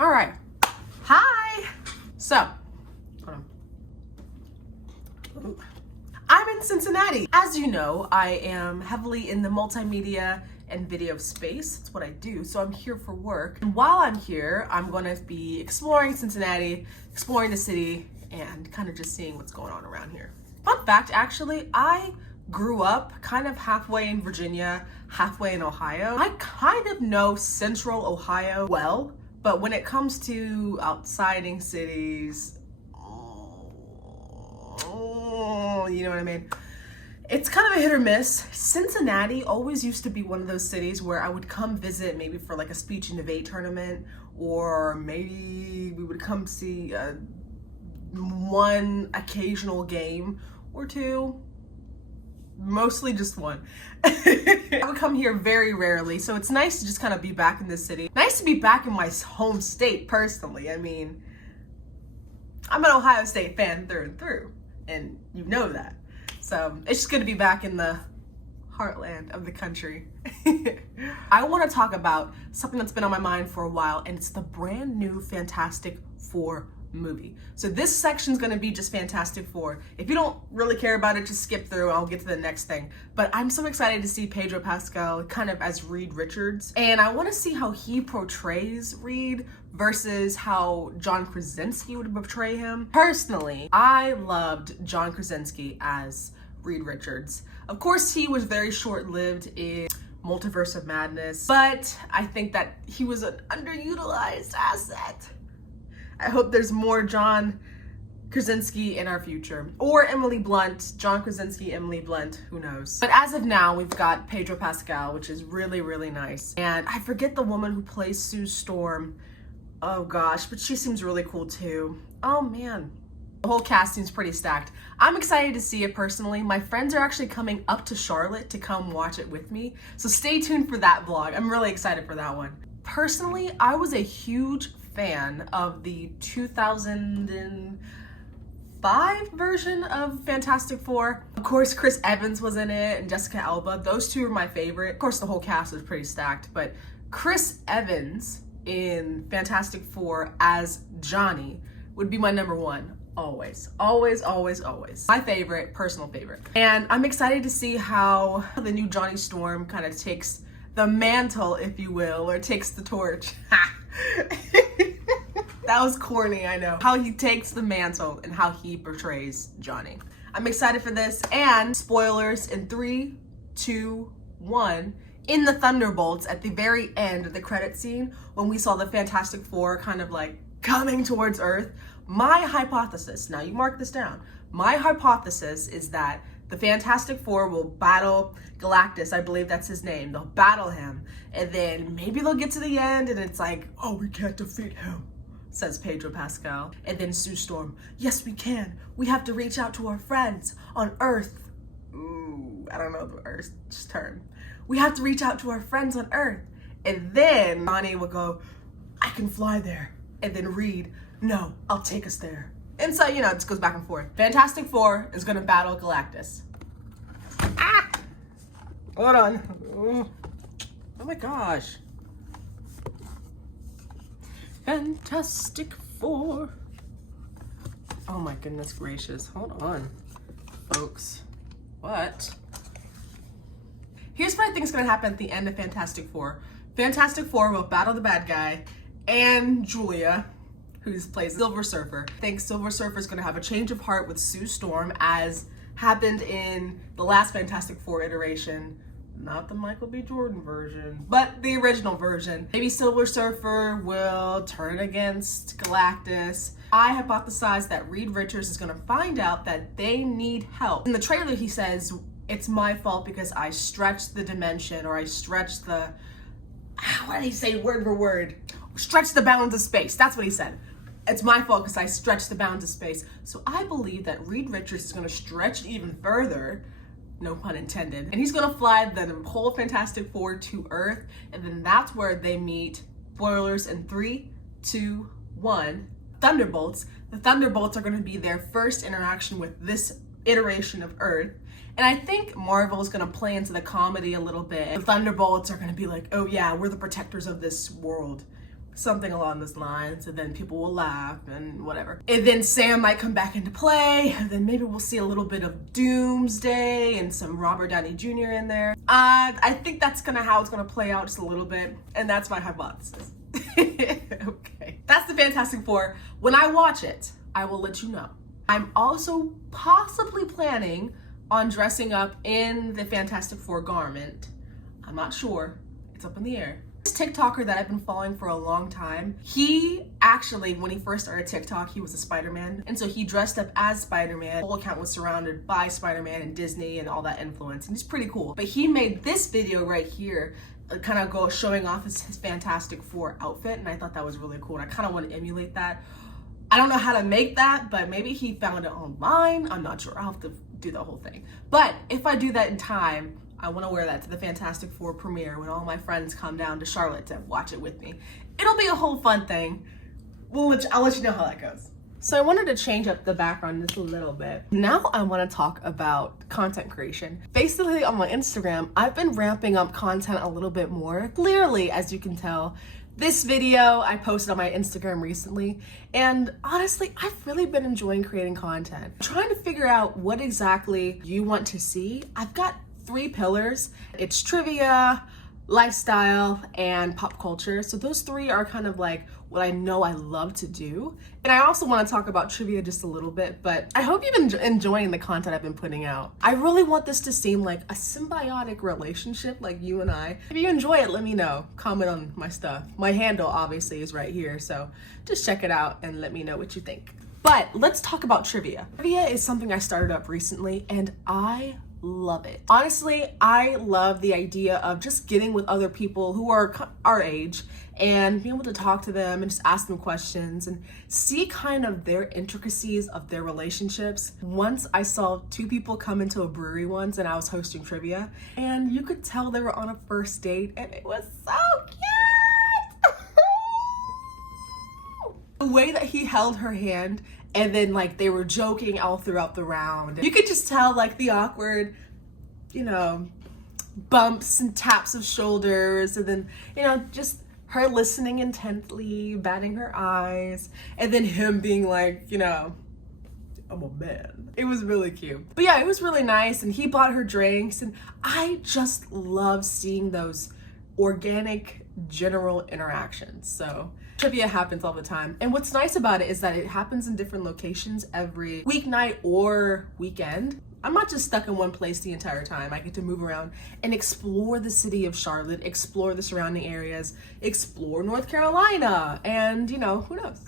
All right. Hi. So, hold on. I'm in Cincinnati. As you know, I am heavily in the multimedia and video space. That's what I do. So I'm here for work. And while I'm here, I'm going to be exploring Cincinnati, exploring the city, and kind of just seeing what's going on around here. Fun fact, actually, I grew up kind of halfway in Virginia, halfway in Ohio. I kind of know central Ohio well, but when it comes to outsiding cities, you know what I mean? It's kind of a hit or miss. Cincinnati always used to be one of those cities where I would come visit maybe for like a speech and debate tournament, or maybe we would come see one occasional game or two, mostly just one. I would come here very rarely, so it's nice to just kind of be back in this city. Nice to be back in my home state personally. I mean, I'm an Ohio State fan through and through, and you know that. So it's just good to be back in the heartland of the country. I want to talk about something that's been on my mind for a while, and it's the brand new Fantastic Four movie. So this section's going to be just Fantastic Four. If you don't really care about it, just skip through. I'll get to the next thing. But I'm so excited to see Pedro Pascal kind of as Reed Richards. And I want to see how he portrays Reed versus how John Krasinski would portray him. Personally, I loved John Krasinski as Reed Richards. Of course, he was very short-lived in Multiverse of Madness, but I think that he was an underutilized asset. I hope there's more John Krasinski in our future. Or Emily Blunt. John Krasinski, Emily Blunt, who knows. But as of now, we've got Pedro Pascal, which is really, really nice. And I forget the woman who plays Sue Storm. Oh gosh, but she seems really cool too. Oh man. The whole cast seems pretty stacked. I'm excited to see it personally. My friends are actually coming up to Charlotte to come watch it with me. So stay tuned for that vlog. I'm really excited for that one. Personally, I was a huge fan of the 2005 version of Fantastic Four. Of course, Chris Evans was in it and Jessica Alba. Those two are my favorite. Of course, the whole cast was pretty stacked, but Chris Evans in Fantastic Four as Johnny would be my number one. Always, always, always, always. My favorite, personal favorite. And I'm excited to see how the new Johnny Storm kind of takes the mantle, if you will, or takes the torch. That was corny, I know. How he takes the mantle and how he portrays Johnny. I'm excited for this, and spoilers in 3, 2, 1. In the Thunderbolts, at the very end of the credit scene, when we saw the Fantastic Four kind of like coming towards Earth, my hypothesis, now you mark this down, my hypothesis is that the Fantastic Four will battle Galactus, I believe that's his name. They'll battle him, and then maybe they'll get to the end and it's like, oh, we can't defeat him, says Pedro Pascal. And then Sue Storm, yes, we can. We have to reach out to our friends on Earth. Ooh, I don't know the Earth's term. We have to reach out to our friends on Earth. And then Johnny will go, I can fly there. And then Reed, no, I'll take us there. And so, you know, it just goes back and forth. Fantastic Four is gonna battle Galactus. Ah! Hold on. Oh my gosh. Fantastic Four. Oh my goodness gracious. Hold on, folks. What? Here's what I think is gonna happen at the end of Fantastic Four. Fantastic Four will battle the bad guy and Julia, who plays Silver Surfer. I think Silver Surfer is gonna have a change of heart with Sue Storm, as happened in the last Fantastic Four iteration. Not the Michael B. Jordan version, but the original version. Maybe Silver Surfer will turn against Galactus. I hypothesize that Reed Richards is gonna find out that they need help. In the trailer, he says, it's my fault because I stretched the dimension, or I stretched the, what did he say word for word? Stretch the bounds of space. That's what he said. It's my fault because I stretched the bounds of space. So I believe that Reed Richards is going to stretch even further, no pun intended, and he's going to fly the whole Fantastic Four to Earth, and then that's where they meet. Spoilers in 3, 2, 1. Thunderbolts. The Thunderbolts are going to be their first interaction with this iteration of Earth. And I think Marvel is going to play into the comedy a little bit. The Thunderbolts are going to be like, oh yeah, we're the protectors of this world. something along those lines, and then people will laugh and whatever. And then Sam might come back into play, and then maybe we'll see a little bit of Doomsday and some Robert Downey Jr. in there. I think that's how it's gonna play out just a little bit, and that's my hypothesis. Okay, that's the Fantastic Four. When I watch it, I will let you know. I'm also possibly planning on dressing up in the Fantastic Four garment. I'm not sure, it's up in the air. This TikToker that I've been following for a long time, he actually, when he first started TikTok, he was a Spider-Man. And so he dressed up as Spider-Man. The whole account was surrounded by Spider-Man and Disney and all that influence. And it's pretty cool. But he made this video right here, kind of showing off his Fantastic Four outfit. And I thought that was really cool. And I kind of want to emulate that. I don't know how to make that, but maybe he found it online. I'm not sure. I'll have to do the whole thing. But if I do that in time, I want to wear that to the Fantastic Four premiere when all my friends come down to Charlotte to watch it with me. It'll be a whole fun thing. I'll let you know how that goes. So I wanted to change up the background just a little bit. Now I want to talk about content creation. Basically on my Instagram, I've been ramping up content a little bit more. Clearly, as you can tell, this video I posted on my Instagram recently, and honestly, I've really been enjoying creating content. I'm trying to figure out what exactly you want to see. I've got 3 pillars. It's trivia, lifestyle, and pop culture. So those 3 are kind of like what I know I love to do. And I also want to talk about trivia just a little bit, but I hope you've been enjoying the content I've been putting out. I really want this to seem like a symbiotic relationship, like you and I. If you enjoy it, let me know. Comment on my stuff. My handle obviously is right here, so just check it out and let me know what you think. But let's talk about trivia. Trivia is something I started up recently, and I love it. Honestly, I love the idea of just getting with other people who are our age and being able to talk to them and just ask them questions and see kind of their intricacies of their relationships. Once I saw 2 people come into a brewery once and I was hosting trivia, and you could tell they were on a first date, and it was so cute. The way that he held her hand, and then like they were joking all throughout the round. You could just tell like the awkward, bumps and taps of shoulders, and then, just her listening intently, batting her eyes, and then him being like, I'm a man. It was really cute. But yeah, it was really nice, and he bought her drinks, and I just love seeing those organic general interactions. So trivia happens all the time, and what's nice about it is that it happens in different locations every weeknight or weekend. I'm not just stuck in one place the entire time. I get to move around and explore the city of Charlotte, explore the surrounding areas, explore North Carolina, and who knows,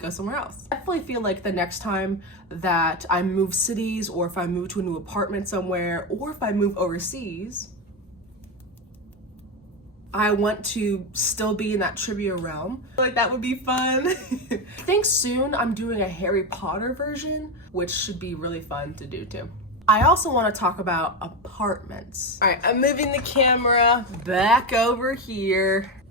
go somewhere else. I definitely feel like the next time that I move cities, or if I move to a new apartment somewhere, or if I move overseas, I want to still be in that trivia realm. I feel like that would be fun. I think soon I'm doing a Harry Potter version, which should be really fun to do too. I also want to talk about apartments. All right, I'm moving the camera back over here.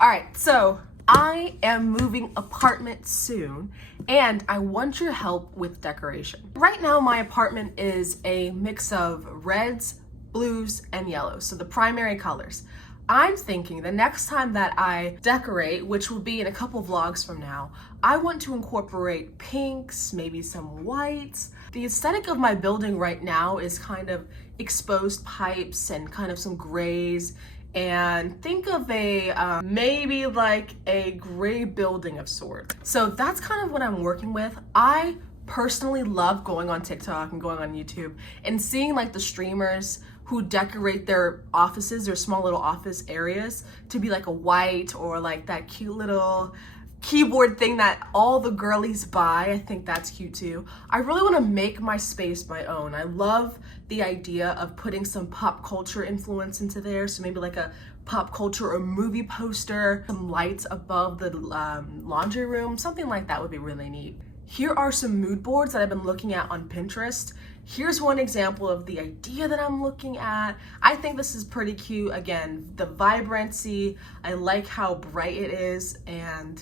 All right, so I am moving apartment soon, and I want your help with decoration. Right now, my apartment is a mix of reds, blues, and yellows, so the primary colors. I'm thinking the next time that I decorate, which will be in a couple vlogs from now, I want to incorporate pinks, maybe some whites. The aesthetic of my building right now is kind of exposed pipes and kind of some grays, and think of a maybe like a gray building of sorts. So that's kind of what I'm working with. I personally love going on TikTok and going on YouTube and seeing like the streamers who decorate their offices, their small little office areas, to be like a white or like that cute little keyboard thing that all the girlies buy. I think that's cute too. I really want to make my space my own. I love the idea of putting some pop culture influence into there. So maybe like a pop culture or movie poster, some lights above the laundry room, something like that would be really neat. Here are some mood boards that I've been looking at on Pinterest. Here's one example of the idea that I'm looking at. I think this is pretty cute. Again, the vibrancy, I like how bright it is, and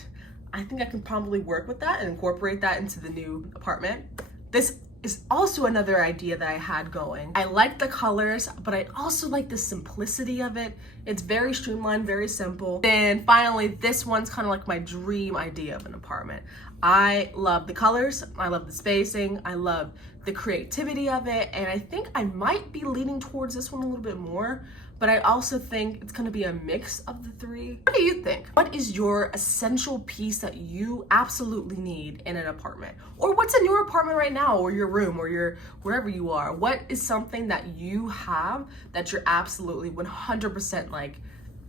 I think I can probably work with that and incorporate that into the new apartment. This is also another idea that I had going. I like the colors, but I also like the simplicity of it. It's very streamlined, very simple. Then finally, this one's kind of like my dream idea of an apartment. I love the colors, I love the spacing, I love the creativity of it, and I think I might be leaning towards this one a little bit more, but I also think it's gonna be a mix of the three. What do you think? What is your essential piece that you absolutely need in an apartment? Or what's in your apartment right now, or your room, or your wherever you are? What is something that you have that you're absolutely 100% like,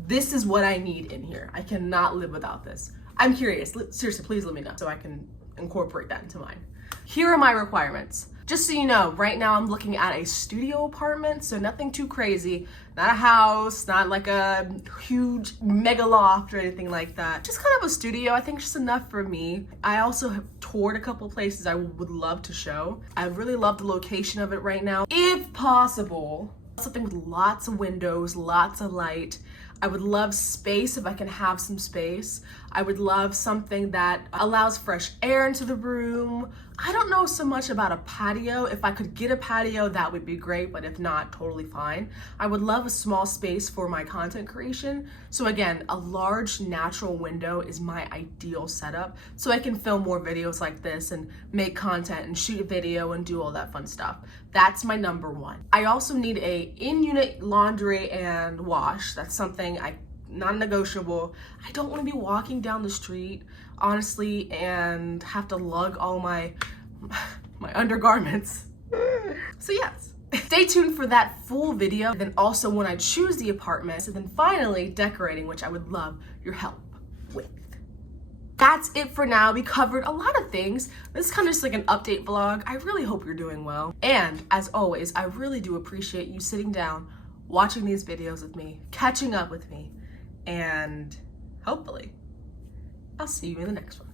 this is what I need in here. I cannot live without this. I'm curious, seriously, please let me know so I can incorporate that into mine. Here are my requirements. Just so you know, right now I'm looking at a studio apartment, so nothing too crazy. Not a house, not like a huge mega loft or anything like that. Just kind of a studio, I think just enough for me. I also have toured a couple places I would love to show. I really love the location of it right now. If possible, something with lots of windows, lots of light. I would love space if I can have some space. I would love something that allows fresh air into the room. I don't know so much about a patio. If I could get a patio, that would be great, but if not, totally fine. I would love a small space for my content creation. So again, a large natural window is my ideal setup, so I can film more videos like this and make content and shoot a video and do all that fun stuff. That's my number one. I also need a in-unit laundry and wash. That's something non-negotiable. I don't want to be walking down the street, honestly, and have to lug all my undergarments. So yes, stay tuned for that full video. And then also when I choose the apartment, and then finally decorating, which I would love your help with. That's it for now. We covered a lot of things. This is kind of just like an update vlog. I really hope you're doing well. And as always, I really do appreciate you sitting down, watching these videos with me, catching up with me, and hopefully I'll see you in the next one.